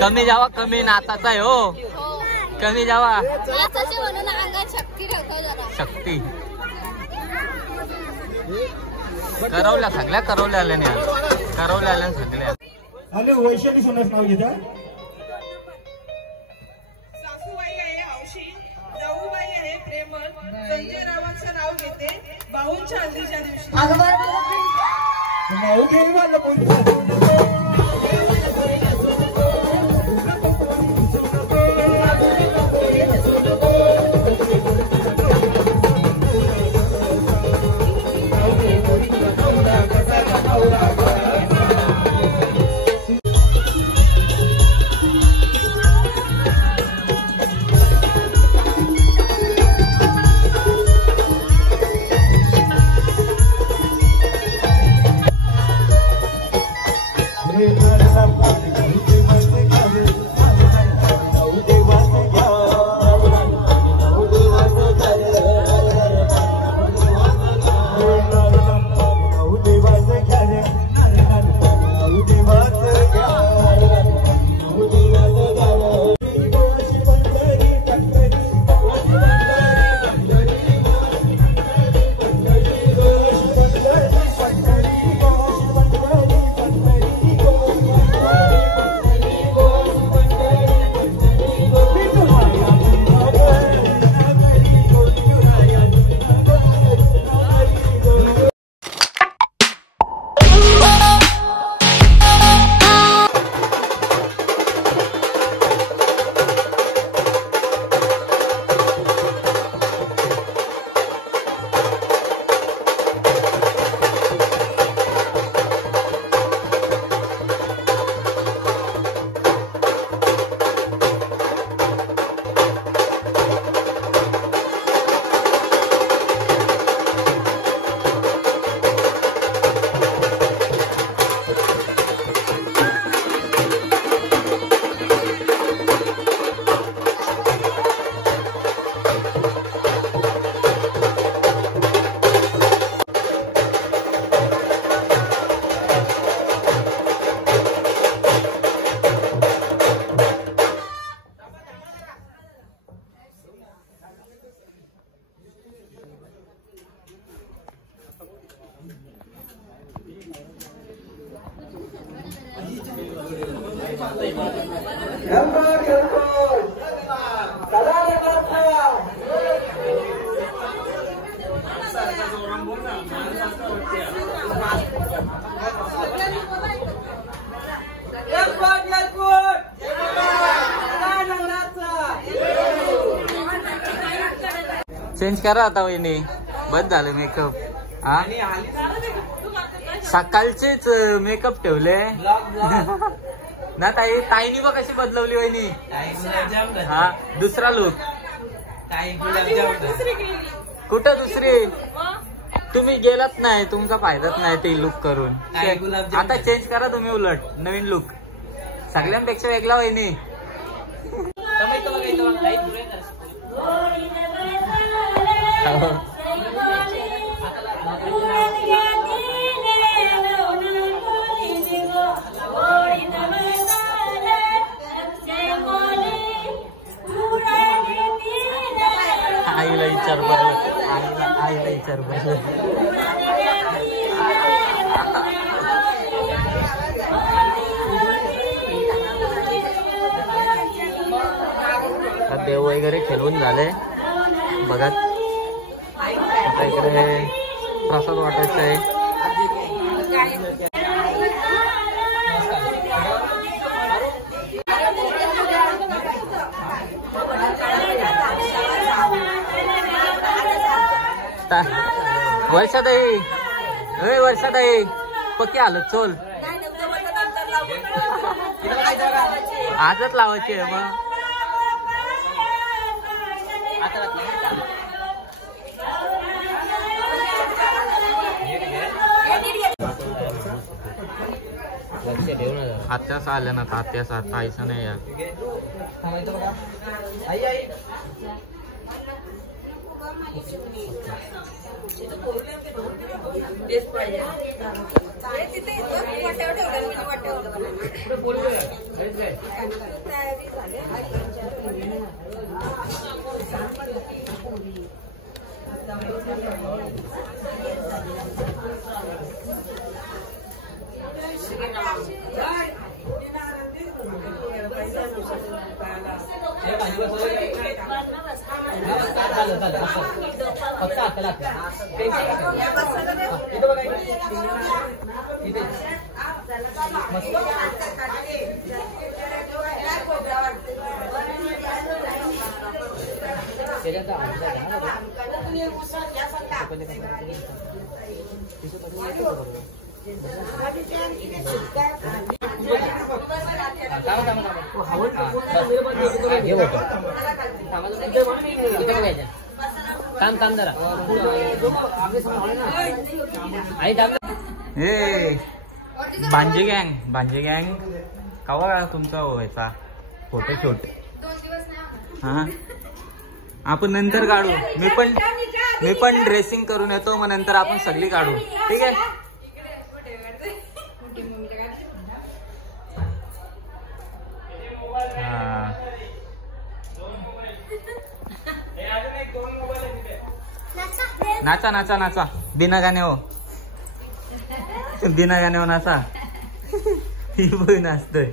कमी जावा, कमी नाताचा आहे हो, कमी जावा शक्ती करवल्या सगळ्या करवल्या आल्या नाही, करवल्या आल्या सगळ्या आणि वैशाली सोनाच नाव घेता सासूबाई आहे हौशी, जाऊबाई आहे प्रेमळ, संजय रावांचं नाव घेते बाहूंच्या हल्दीच्या दिवशी. नाव घे मला चेंज करा आता वहिनी, बंद झालं मेकअप. हा सकाळचेच मेकअप ठेवले ना ताई. ताईनी बघ कशी बदलवली वहिनी. हा दुसरा लुक. कुठं दुसरी? तुम्ही गेलात नाही, तुमचा फायदाच नाही ते लुक करून. आता चेंज करा तुम्ही, उलट नवीन लुक सगळ्यांपेक्षा वेगळा वहिनी. आईला विचार बरं, आईला विचार बरं. देव वगैरे खेळून झाले बघा. आता इकडे प्रसाद वाटायचा आहे. वर्षाताई, वर्षाताई पक्की हालत चोल आजच लावायची आहे मग. आत्यास आल्या ना आत्यास आता आयसा नाही या काम जरा हे भांजी गँग कवा तुमचा व्हायचा फोटोशूट हा आपण नंतर काढू मी पण ड्रेसिंग करून येतो मग नंतर आपण सगळी काढू ठीक आहे नाचा नाचा नाचा बिना गाणे हो नाचा ही बघ नाचतोय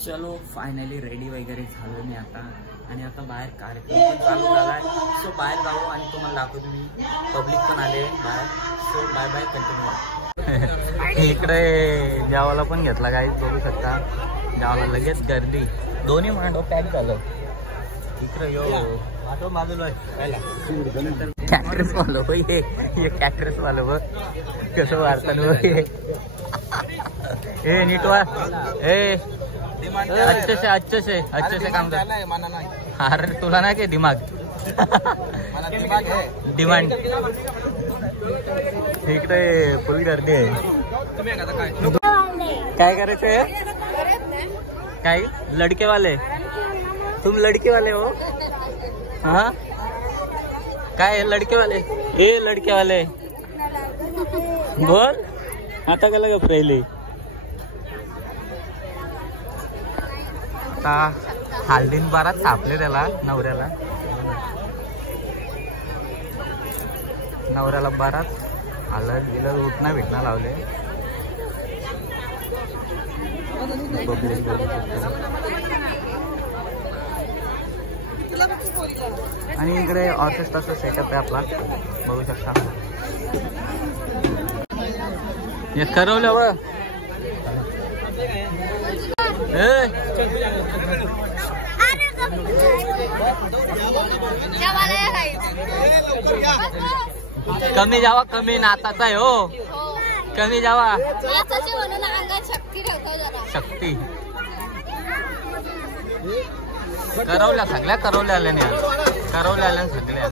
चलो फायनली रेडी वगैरे झालो मी आता आणि आता बाहेर कार्यक्रम पण चालू झालाय सो बाहेर जाऊ आणि तुम्हाला दाखवतो मी पब्लिक पण आले बाहेर सो बाय बाय कंटिन्यू इकडे जेवायला पण घेतला काही बघू शकता जेवायला लगेच गर्दी दोन्ही मांडव पॅक झालं इकडे यो कॅटरस वालो ये कॅटरस वालो बघ कसं वारतात बघ ए नीट वा ए अच्छे से काम कर अरे तुला नाही काय दिमाग डिमांड इकडे फुल गर्दी आहे काय करायचंय काय लडके वाले तुम लड़के वाले हो हाँ काय लड़के वाले ए लड़के वाले बोल आता का लगा पहिले आता हळदीन बारात थापले त्याला नवऱ्याला बारात हळद गिलद उठणं भेटणं लावले आणि इकडे ऑर्केस्ट्राचा सेटअप आहे आपला बघू शकता हे करवलं बघ कमी जावा कमी नाताचा आहे हो कमी जावा शक्ती करवल्या सगळ्या करवल्या आल्या सगळ्या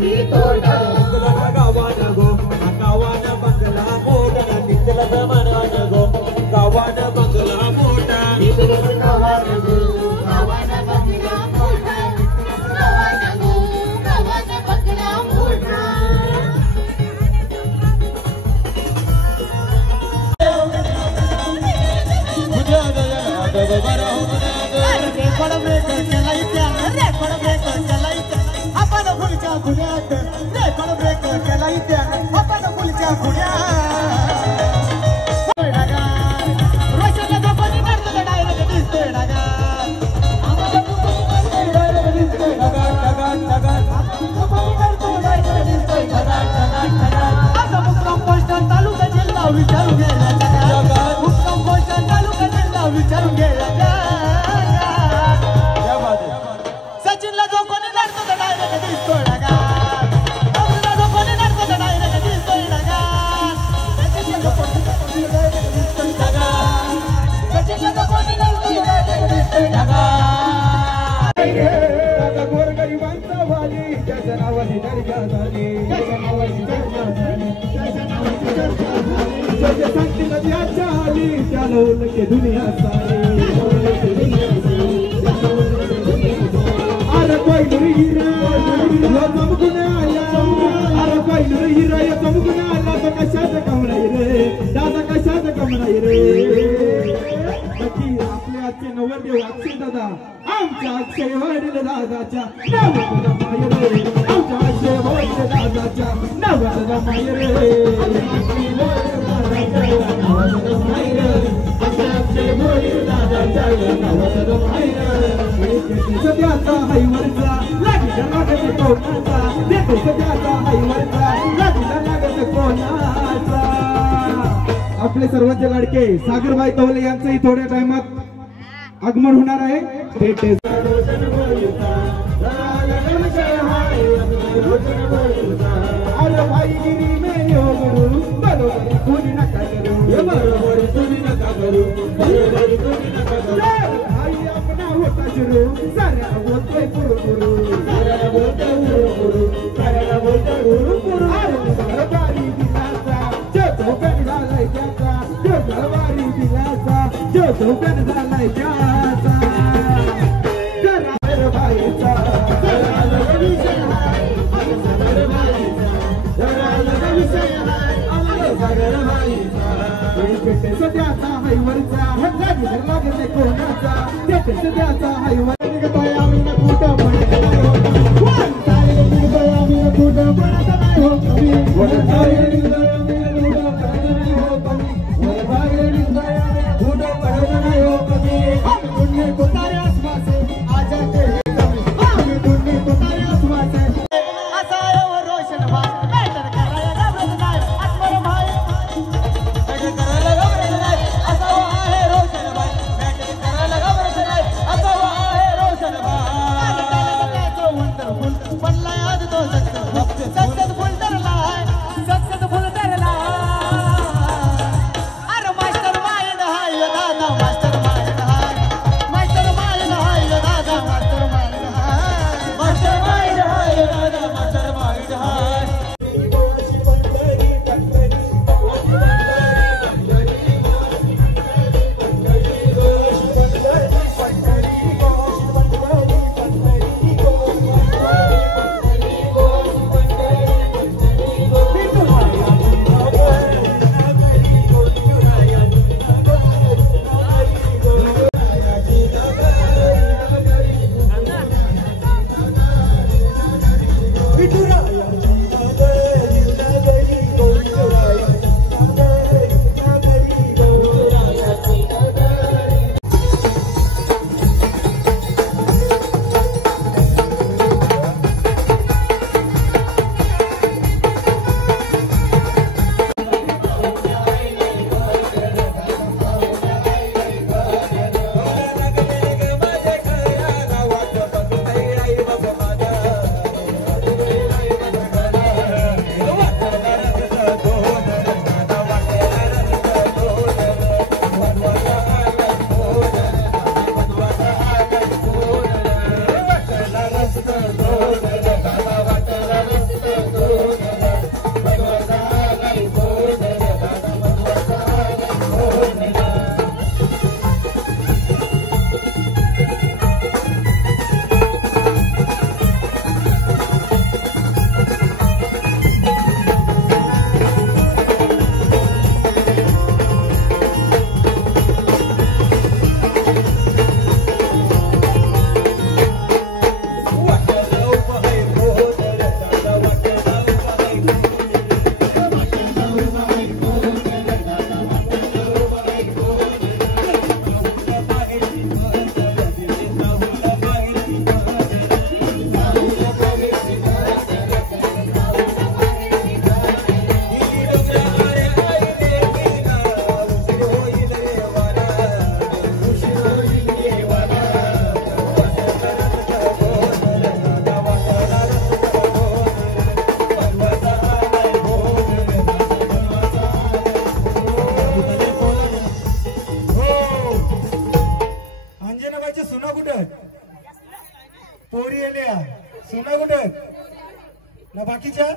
कधी तोडा गावान गो गावान बंगला मोठा निघला जमानान गो गावान बंगला मोठा गावान गो गावान बंगला मोठा गावान गो गावान बंगला मोठा सचिनला जो कोणी नडतो तो डायरेक्ट दिसतोय ढगा सचिनला जो कोणी नडतो तो डायरेक्ट दिसतोय ढगा सचिनला जो कोणी नडतो तो डायरेक्ट दिसतोय ढगा सचिनला जो कोणी नडतो तो डायरेक्ट दिसतोय ढगा आता गोरगरिबांचा वाली त्याच्या नावाची चर्चा झाली त्याच्या नावाची चर्चा झाली त्याच्या नावाची चर्चा झाली त्याच्या सांगते नदी आजच्या आली त्याला उलके दुनिया सारी अरे कोई हीरा यो चमकून आला अरे कोई हीरा यो चमकून आला तो कशात कमराई रे दादा कशात कमराई रे नक्की आपले आजचे नवरदेव अक्षय दादा आमच्या अक्षय वडील दादाच्या नवरदेव माय रे आमच्या अक्षय वडील दादाच्या नवरदेव माय रे सध्याचा हायवरचा लागीला लागत कोणाचा देखो सध्याचा हायवरचा लागीला लागत कोणाचा आपले सर्वचे लाडके सागरबाई कवले यांचंही थोड्या टाइमात आगमन होणार आहे भेटे अरे भाईगिरी में यो गुरु बरोबर कोणी नका करू बरोबर तुम्ही नका करू बरोबर तुम्ही नका करू भाई अपना होता शुरू सारा बोलतोय गुरु गुरु सारा बोलतोय गुरु गुरु सारा बोलतोय गुरु गुरु सरकारी दिलासा जो धोकन झालाय त्याचा जो सरकारी दिलासा जो धोकन झालाय त्याचा जरा भाईचा जरा विषय सध्याचा हायवरचा लागते कोणाचा सध्याचा हायवर निघतोय आम्ही न कुठं म्हणत नाही कुठं म्हणत नाही हो कमी कुठं म्हणत नाही हो कमी आम्ही पुण्य कोतारे आसमासे आजाते कमी आम्ही पुण्य कोतारे आसमासे असा रोशन भाई बेटर करायला घाबरत नाही आत्मर भाई बेटर करायला घाबरत नाही असा आहे रोशन भाई बेटर करायला घाबरत नाही असा आहे रोशन भाई तो वंडरफुल बनलाय आज तो सक्सेसफुल धरलाय सक्सेसफुल धरलाय तिच्या?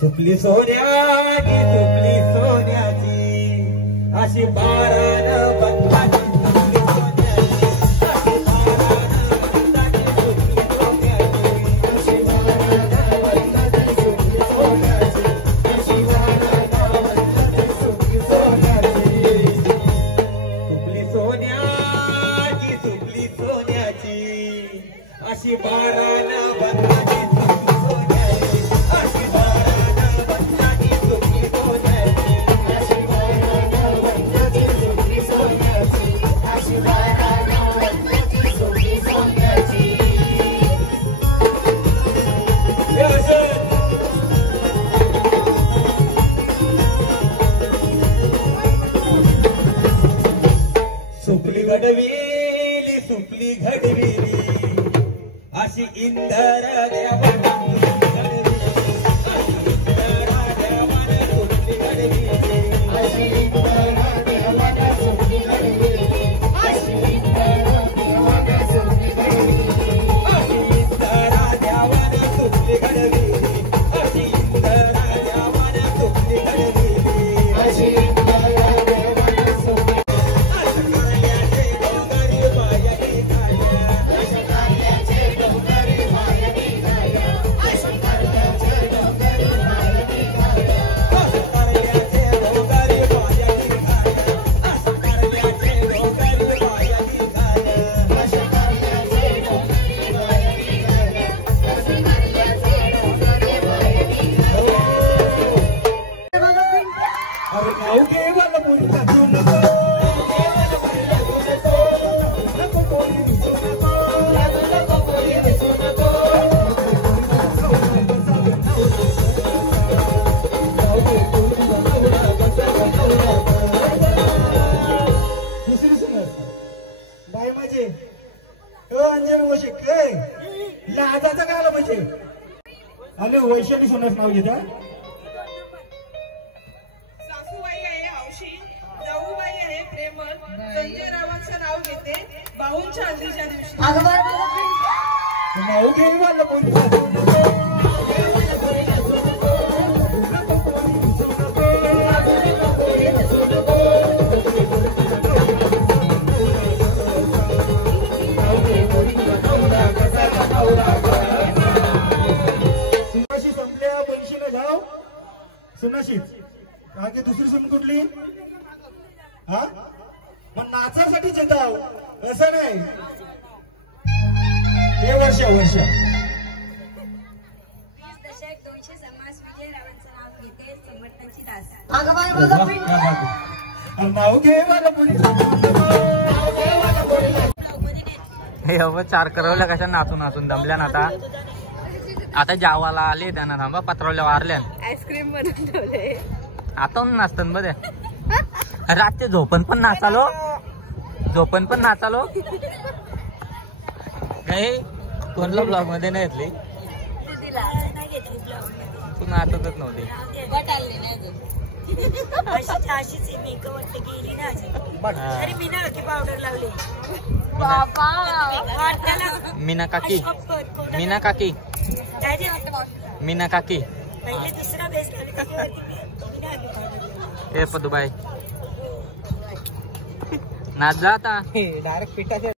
सुपली सोन्याची सुपली सोन्याची अशी बारान बंदाची सुपली सोन्याची अशी बारान बंदाची सुपली सोन्याची अशी बारान बंदाची सुपली सोन्याची अशी बारान बंदाची सुपली सोन्याची सुपली सोन्याची सुपली सोन्याची अशी बारान बंदाची सुपली सोन्याची अशी बारान बंदाची सुपली सोन्याची अशी बारान बंदाची सुपली सोन्याची अशी बारान बंदाची सुपली सोन्याची सुपली घडविली सुपली घडविली अशी इंदर देवाना सुपली घडविली अशी इंदर देवाना सुपली घडविली अशी इंदर देवाना सुपली घडविली अशी इंदर देवाना सुपली घडविली अशी इंदर देवाना सुपली घडविली अशी इंदर देवाना सुपली लाजाचं काय आलं म्हणजे? अरे वैशाली सोनाच नाव घेता? सासूबाई आहे हौशी, जाऊबाई आहे प्रेमळ, संजय रावांचं नाव घेते बाहूंच्या हल्लीच्या दिवशी. नाव घे मला बोलतो. सुनाशी संपल्या पैशीला जाव सुनाशीच बाकी दुसरी सून कुठली? हा मग नाचासाठीच येताव असं नाही. हे वर्ष 200 समास विजय रावांचं नाव घेते समर्थांची दास. नाव घे मला मुली. हे हवं 4 करवल्या कशा नाचून नाचून दमल्या ना आता जावाला आले त्यांना थांबा पत्रवल्या वारल्या आईस्क्रीम बनवून ठेवले आता नाचतात मध्ये रातचे झोपण पण नाचालो नाही कोणला ब्लॉग मध्ये नाही घेतली तू नाचतच नव्हती. मीना काकी ए पदुबाई नाच जा आता डायरेक्ट पिठाचे